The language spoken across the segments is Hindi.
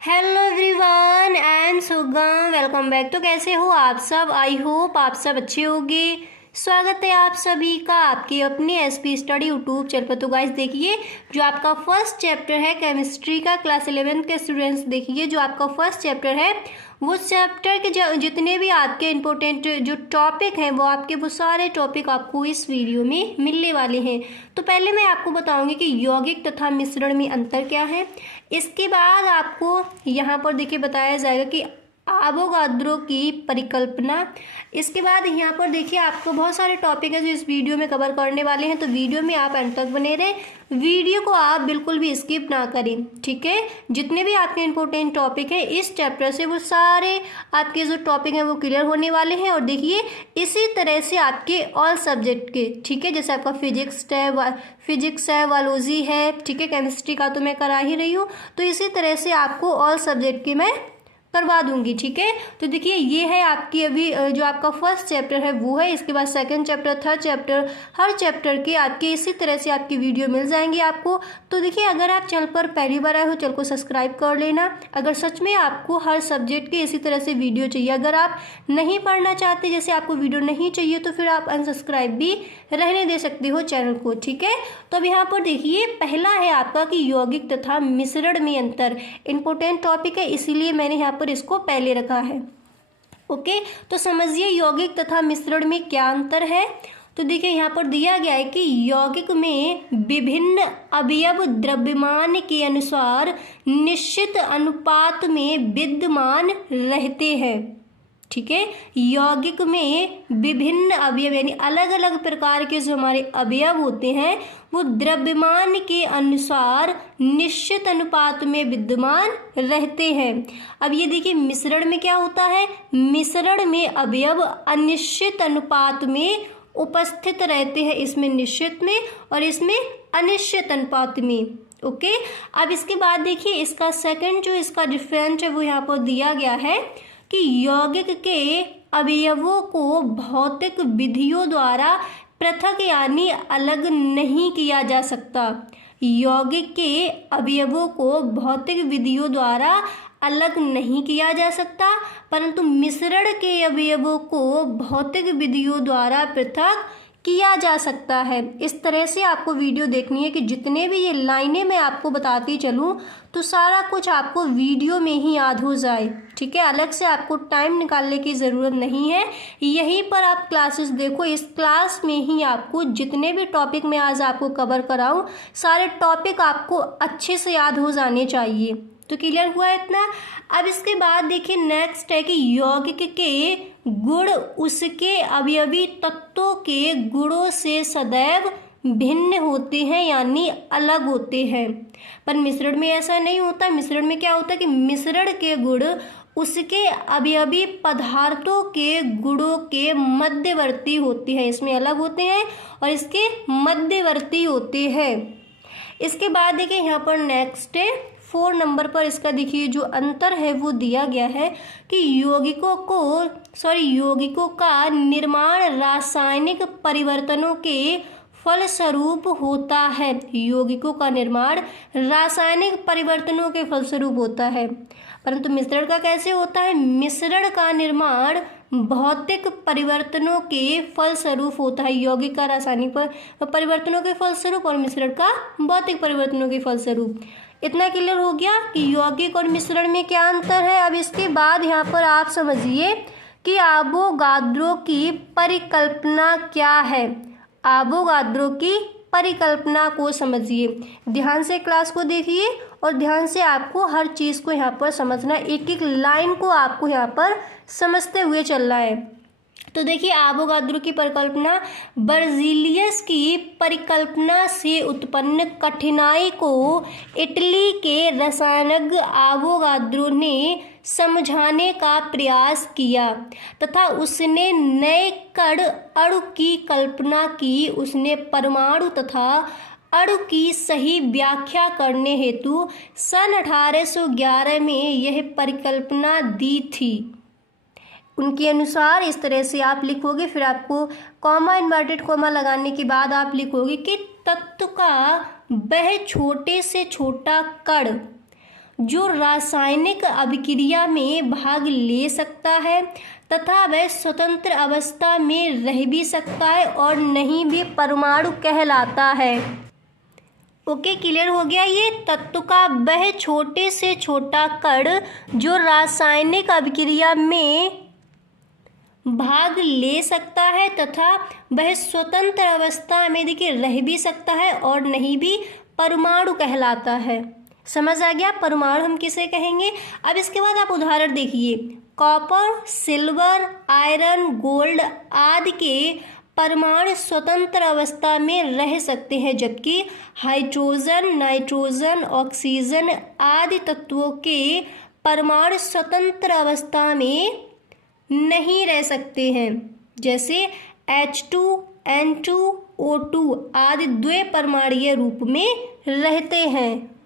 हेलो एवरीवन एंड सुगम वेलकम बैक। तो कैसे हो आप सब? आई होप आप सब अच्छे होंगे। स्वागत है आप सभी का आपके अपने एसपी स्टडी यूट्यूब चैनल पर। तो गाइस देखिए, जो आपका फर्स्ट चैप्टर है केमिस्ट्री का, क्लास 11th के स्टूडेंट्स देखिए, जो आपका फर्स्ट चैप्टर है वो चैप्टर के जितने भी आपके इम्पोर्टेंट जो टॉपिक हैं वो आपके वो सारे टॉपिक आपको इस वीडियो में मिलने वाले हैं। तो पहले मैं आपको बताऊंगी कि यौगिक तथा मिश्रण में अंतर क्या है। इसके बाद आपको यहाँ पर देखिए बताया जाएगा कि आवोगाद्रो की परिकल्पना। इसके बाद यहाँ पर देखिए आपको बहुत सारे टॉपिक है जो इस वीडियो में कवर करने वाले हैं। तो वीडियो में आप अंत तक बने रहे, वीडियो को आप बिल्कुल भी स्किप ना करें, ठीक है। जितने भी आपके इंपॉर्टेंट टॉपिक हैं इस चैप्टर से वो सारे आपके जो टॉपिक हैं वो क्लियर होने वाले हैं। और देखिए इसी तरह से आपके ऑल सब्जेक्ट के, ठीक है, जैसे आपका फिजिक्स है, बायोलॉजी है, ठीक है, केमिस्ट्री का तो मैं करा ही रही हूँ, तो इसी तरह से आपको ऑल सब्जेक्ट के मैं करवा दूंगी, ठीक है। तो देखिए ये है आपकी अभी जो आपका फर्स्ट चैप्टर है वो है। इसके बाद सेकंड चैप्टर, थर्ड चैप्टर, हर चैप्टर के आपके इसी तरह से आपकी वीडियो मिल जाएंगी आपको। तो देखिए अगर आप चैनल पर पहली बार आए हो चैनल को सब्सक्राइब कर लेना। अगर सच में आपको हर सब्जेक्ट के इसी तरह से वीडियो चाहिए, अगर आप नहीं पढ़ना चाहते, जैसे आपको वीडियो नहीं चाहिए, तो फिर आप अनसब्सक्राइब भी रहने दे सकते हो चैनल को, ठीक है। तो अब यहाँ पर देखिए पहला है आपका कि यौगिक तथा मिश्रण में अंतर। इंपॉर्टेंट टॉपिक है इसीलिए मैंने यहाँ पर इसको पहले रखा है। ओके, तो समझिए यौगिक तथा मिश्रण में क्या अंतर है। तो देखिए यहाँ पर दिया गया है कि यौगिक में विभिन्न अवयव द्रव्यमान के अनुसार निश्चित अनुपात में विद्यमान रहते हैं, ठीक है। यौगिक में विभिन्न अवयव यानी अलग अलग प्रकार के जो हमारे अवयव होते हैं वो द्रव्यमान के अनुसार निश्चित अनुपात में विद्यमान रहते हैं। अब ये देखिए मिश्रण में क्या होता है, मिश्रण में अवयव अनिश्चित अनुपात में उपस्थित रहते हैं, इसमें निश्चित में और इसमें अनिश्चित अनुपात में। ओके, अब इसके बाद देखिए इसका सेकंड जो इसका डिफरेंस है वो यहाँ पर दिया गया है कि यौगिक के अवयवों को भौतिक विधियों द्वारा पृथक यानी अलग नहीं किया जा सकता। यौगिक के अवयवों को भौतिक विधियों द्वारा अलग नहीं किया जा सकता, परंतु मिश्रण के अवयवों को भौतिक विधियों द्वारा पृथक किया जा सकता है। इस तरह से आपको वीडियो देखनी है कि जितने भी ये लाइनें मैं आपको बताती चलूँ तो सारा कुछ आपको वीडियो में ही याद हो जाए, ठीक है। अलग से आपको टाइम निकालने की ज़रूरत नहीं है, यहीं पर आप क्लासेस देखो। इस क्लास में ही आपको जितने भी टॉपिक मैं आज आपको कवर कराऊँ सारे टॉपिक आपको अच्छे से याद हो जाने चाहिए। तो क्लियर हुआ इतना। अब इसके बाद देखिए नेक्स्ट है कि यौगिक के गुण उसके अवयवी तत्वों के गुणों से सदैव भिन्न होते हैं यानी अलग होते हैं, पर मिश्रण में ऐसा नहीं होता। मिश्रण में क्या होता है कि मिश्रण के गुण उसके अवयवी पदार्थों के गुणों के मध्यवर्ती होते हैं, इसमें अलग होते हैं और इसके मध्यवर्ती होते हैं। इसके बाद देखिए यहाँ पर नेक्स्ट है 4 नंबर पर इसका देखिए जो अंतर है वो दिया गया है कि यौगिकों का निर्माण रासायनिक परिवर्तनों के फलस्वरूप होता है। यौगिकों का निर्माण रासायनिक परिवर्तनों के फलस्वरूप होता है, परंतु मिश्रण का कैसे होता है, मिश्रण का निर्माण भौतिक परिवर्तनों के फलस्वरूप होता है। यौगिक का रासायनिक परिवर्तनों के फलस्वरूप और मिश्रण का भौतिक परिवर्तनों के फलस्वरूप। इतना क्लियर हो गया कि यौगिक और मिश्रण में क्या अंतर है। अब इसके बाद यहाँ पर आप समझिए कि आवोगाद्रो की परिकल्पना क्या है। आवोगाद्रो की परिकल्पना को समझिए, ध्यान से क्लास को देखिए और ध्यान से आपको हर चीज़ को यहाँ पर समझना, एक एक लाइन को आपको यहाँ पर समझते हुए चलना है। तो देखिए आवोगाद्रो की परिकल्पना बर्जीलियस की परिकल्पना से उत्पन्न कठिनाई को इटली के रसायनज्ञ आवोगाद्रो ने समझाने का प्रयास किया तथा उसने नए कण अणु की कल्पना की। उसने परमाणु तथा अणु की सही व्याख्या करने हेतु सन 1811 में यह परिकल्पना दी थी। उनके अनुसार इस तरह से आप लिखोगे, फिर आपको कॉमा इन्वर्टेड कॉमा लगाने के बाद आप लिखोगे कि तत्व का वह छोटे से छोटा कण जो रासायनिक अभिक्रिया में भाग ले सकता है तथा वह स्वतंत्र अवस्था में रह भी सकता है और नहीं भी परमाणु कहलाता है। ओके, क्लियर हो गया। ये तत्व का वह छोटे से छोटा कण जो रासायनिक अभिक्रिया में भाग ले सकता है तथा वह स्वतंत्र अवस्था में देखिए रह भी सकता है और नहीं भी परमाणु कहलाता है। समझ आ गया, परमाणु हम किसे कहेंगे। अब इसके बाद आप उदाहरण देखिए, कॉपर, सिल्वर, आयरन, गोल्ड आदि के परमाणु स्वतंत्र अवस्था में रह सकते हैं, जबकि हाइड्रोजन, नाइट्रोजन, ऑक्सीजन आदि तत्वों के परमाणु स्वतंत्र अवस्था में नहीं रह सकते हैं। जैसे H2, N2, O2 आदि द्विपरमाणुीय रूप में रहते हैं।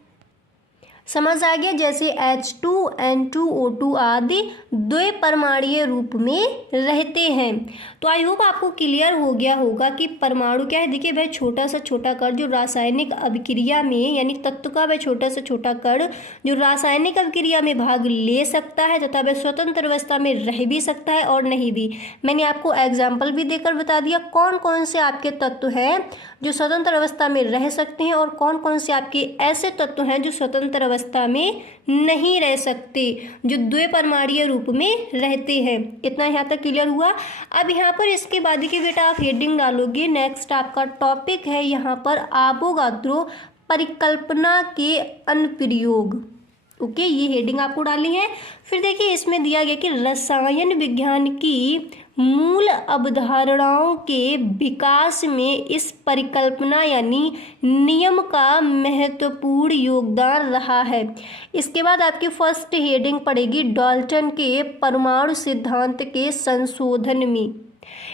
समझ आ गया, जैसे H2, N2, O2 आदि द्विपरमाणुीय रूप में रहते हैं। तो आई होप आपको क्लियर हो गया होगा कि परमाणु क्या है। देखिए, वह छोटा सा छोटा कण जो रासायनिक अभिक्रिया में, यानी तत्व का वह छोटा सा छोटा कण जो रासायनिक अभिक्रिया में भाग ले सकता है तथा वह स्वतंत्र अवस्था में रह भी सकता है और नहीं भी। मैंने आपको एग्जाम्पल भी देकर बता दिया कौन कौन से आपके तत्व हैं जो स्वतंत्र अवस्था में रह सकते हैं और कौन कौन से आपके ऐसे तत्व हैं जो स्वतंत्र अवस्था में नहीं रह सकते, जो द्विपरमाणुीय रूप में रहते हैं। इतना यहाँ तक क्लियर हुआ। अब यहाँ पर इसके बाद देखिए बेटा, आप हेडिंग डालोगे, नेक्स्ट आपका टॉपिक है यहाँ पर आवोगाद्रो परिकल्पना के अनुप्रयोग। ओके, ये हेडिंग आपको डालनी है। फिर देखिए, इसमें दिया गया कि रसायन विज्ञान की मूल अवधारणाओं के विकास में इस परिकल्पना यानी नियम का महत्वपूर्ण योगदान रहा है। इसके बाद आपकी फर्स्ट हेडिंग पड़ेगी डाल्टन के परमाणु सिद्धांत के संशोधन में।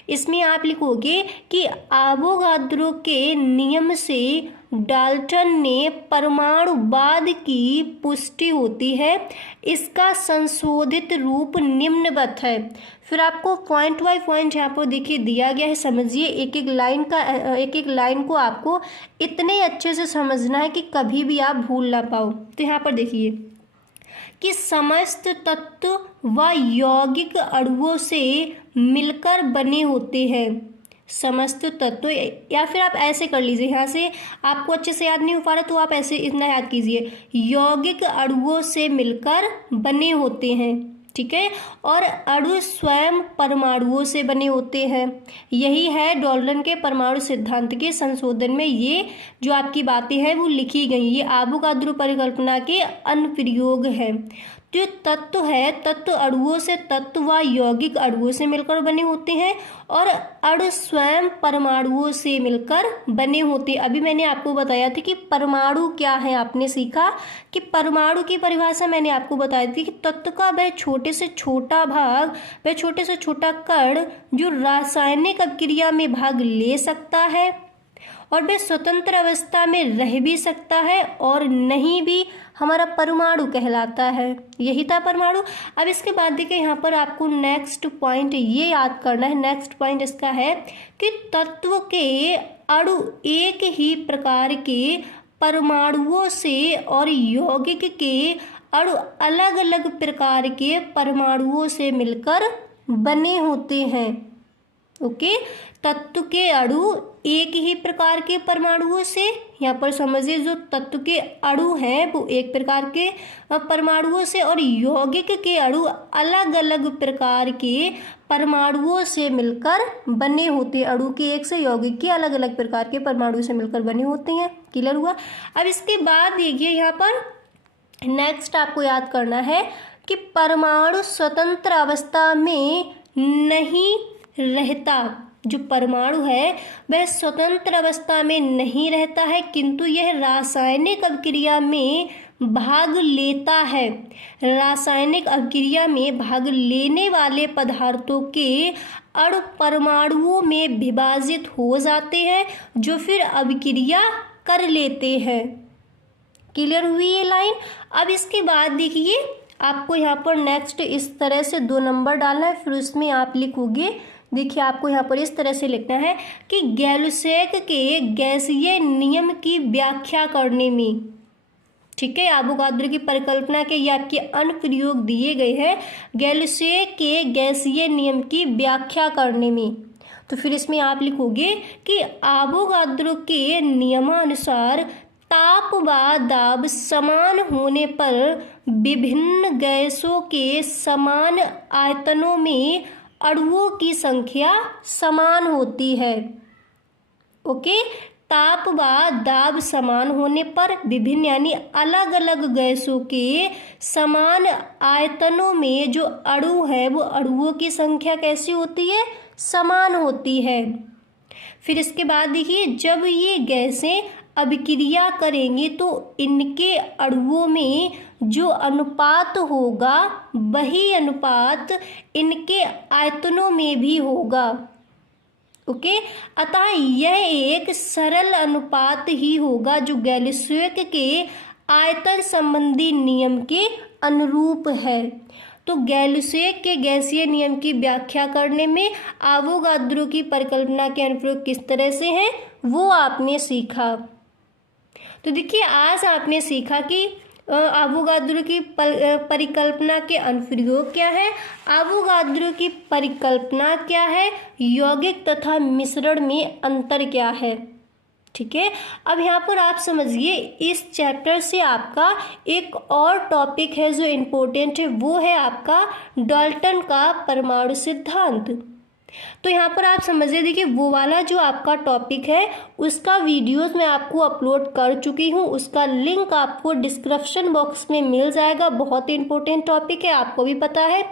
इसमें आप लिखोगे कि आवोगाद्रो के नियम से डाल्टन ने परमाणुवाद की पुष्टि होती है। इसका संशोधित रूप निम्नवत है। फिर आपको पॉइंट बाय पॉइंट यहाँ पर देखिए दिया गया है, समझिए। एक एक लाइन को आपको इतने अच्छे से समझना है कि कभी भी आप भूल ना पाओ। तो यहाँ पर देखिए कि समस्त तत्व व यौगिक अणुओं से मिलकर बने होते हैं। समस्त तत्व, या फिर आप ऐसे कर लीजिए, यहाँ से आपको अच्छे से याद नहीं हो पा रहा तो आप ऐसे इतना याद कीजिए, यौगिक अणुओं से मिलकर बने होते हैं। ठीक है, और अणु स्वयं परमाणुओं से बने होते हैं। यही है डाल्टन के परमाणु सिद्धांत के संशोधन में ये जो आपकी बातें हैं वो लिखी गई। ये आवोगाद्रो परिकल्पना के अनुप्रयोग है। जो तत्व है, तत्व अणुओं से, तत्व व यौगिक अणुओं से मिलकर बने होते हैं और अणु स्वयं परमाणुओं से मिलकर बने होते हैं। अभी मैंने आपको बताया था कि परमाणु क्या है, आपने सीखा कि परमाणु की परिभाषा मैंने आपको बताई थी कि तत्व का वह छोटे से छोटा भाग, वह छोटे से छोटा कण जो रासायनिक अभिक्रिया में भाग ले सकता है और वह स्वतंत्र अवस्था में रह भी सकता है और नहीं भी, हमारा परमाणु कहलाता है। यही था परमाणु। अब इसके बाद देखिए यहाँ पर आपको नेक्स्ट पॉइंट ये याद करना है। नेक्स्ट पॉइंट इसका है कि तत्व के अणु एक ही प्रकार के परमाणुओं से और यौगिक के अणु अलग अलग प्रकार के परमाणुओं से मिलकर बने होते हैं। ओके, तत्व के अणु एक ही प्रकार के परमाणुओं से, यहाँ पर समझिए जो तत्व के अणु हैं वो एक प्रकार के परमाणुओं से और यौगिक के अणु अलग अलग प्रकार के परमाणुओं से मिलकर बने होते हैं। अणु के एक से यौगिक के अलग अलग प्रकार के परमाणु से मिलकर बने होते हैं। क्लियर हुआ। अब इसके बाद देखिए यहाँ पर नेक्स्ट आपको याद करना है कि परमाणु स्वतंत्र अवस्था में नहीं रहता। जो परमाणु है वह स्वतंत्र अवस्था में नहीं रहता है, किंतु यह रासायनिक अभिक्रिया में भाग लेता है। रासायनिक अभिक्रिया में भाग लेने वाले पदार्थों के अणु परमाणुओं में विभाजित हो जाते हैं जो फिर अभिक्रिया कर लेते हैं। क्लियर हुई ये लाइन। अब इसके बाद देखिए आपको यहाँ पर नेक्स्ट इस तरह से 2 नंबर डालना है, फिर उसमें आप लिखोगे, देखिए आपको यहाँ पर इस तरह से लिखना है कि गैलुसेक के गैसीय नियम की व्याख्या करने में, ठीक है, अवोगाद्रो की परिकल्पना के ये आपके अनुप्रयोग दिए गए हैं गैलिलियो के गैसीय नियम की व्याख्या करने में। तो फिर इसमें आप लिखोगे कि अवोगाद्रो के नियमानुसार ताप व दाब समान होने पर विभिन्न गैसों के समान आयतनों में अणुओं की संख्या समान होती है। ओके, ताप व दाब समान होने पर विभिन्न यानी अलग अलग गैसों के समान आयतनों में जो अणु है वो अणुओं की संख्या कैसी होती है, समान होती है। फिर इसके बाद देखिए, जब ये गैसें अभिक्रिया करेंगी तो इनके अणुओं में जो अनुपात होगा वही अनुपात इनके आयतनों में भी होगा। ओके, अतः यह एक सरल अनुपात ही होगा जो गैलिलियो के आयतन संबंधी नियम के अनुरूप है। तो गैलिलियो के गैसीय नियम की व्याख्या करने में अवोगाद्रो की परिकल्पना के अनुप्रयोग किस तरह से हैं वो आपने सीखा। तो देखिए, आज आपने सीखा कि अवोगाद्रो की परिकल्पना के अनुप्रयोग क्या है, अवोगाद्रो की परिकल्पना क्या है, यौगिक तथा मिश्रण में अंतर क्या है। ठीक है, अब यहाँ पर आप समझिए, इस चैप्टर से आपका एक और टॉपिक है जो इम्पोर्टेंट है, वो है आपका डाल्टन का परमाणु सिद्धांत। तो यहाँ पर आप समझिए, देखिए वो वाला जो आपका टॉपिक है उसका वीडियोस मैं आपको अपलोड कर चुकी हूँ, उसका लिंक आपको डिस्क्रिप्शन बॉक्स में मिल जाएगा। बहुत ही इंपॉर्टेंट टॉपिक है, आपको भी पता है।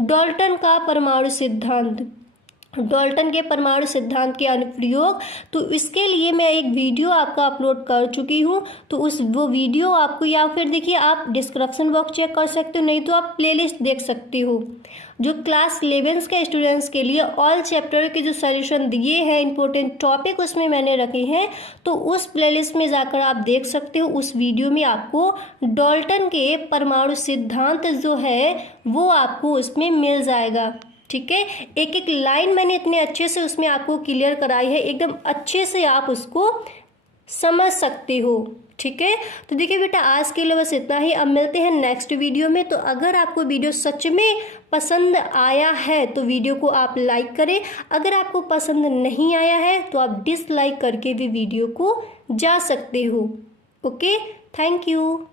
डाल्टन का परमाणु सिद्धांत, डाल्टन के परमाणु सिद्धांत के अनुप्रयोग, तो इसके लिए मैं एक वीडियो आपका अपलोड कर चुकी हूँ। तो वो वीडियो आपको, या फिर देखिए आप डिस्क्रिप्शन बॉक्स चेक कर सकते हो, नहीं तो आप प्लेलिस्ट देख सकते हो। जो क्लास 11 के स्टूडेंट्स के लिए ऑल चैप्टर के जो सॉल्यूशन दिए हैं इंपॉर्टेंट टॉपिक उसमें मैंने रखे हैं, तो उस प्लेलिस्ट में जाकर आप देख सकते हो। उस वीडियो में आपको डाल्टन के परमाणु सिद्धांत जो है वो आपको उसमें मिल जाएगा। ठीक है, एक एक लाइन मैंने इतने अच्छे से उसमें आपको क्लियर कराई है, एकदम अच्छे से आप उसको समझ सकते हो। ठीक है, तो देखिए बेटा, आज के लिए बस इतना ही। अब मिलते हैं नेक्स्ट वीडियो में। तो अगर आपको वीडियो सच में पसंद आया है तो वीडियो को आप लाइक करें, अगर आपको पसंद नहीं आया है तो आप डिसलाइक करके भी वीडियो को जा सकते हो। Okay, thank you.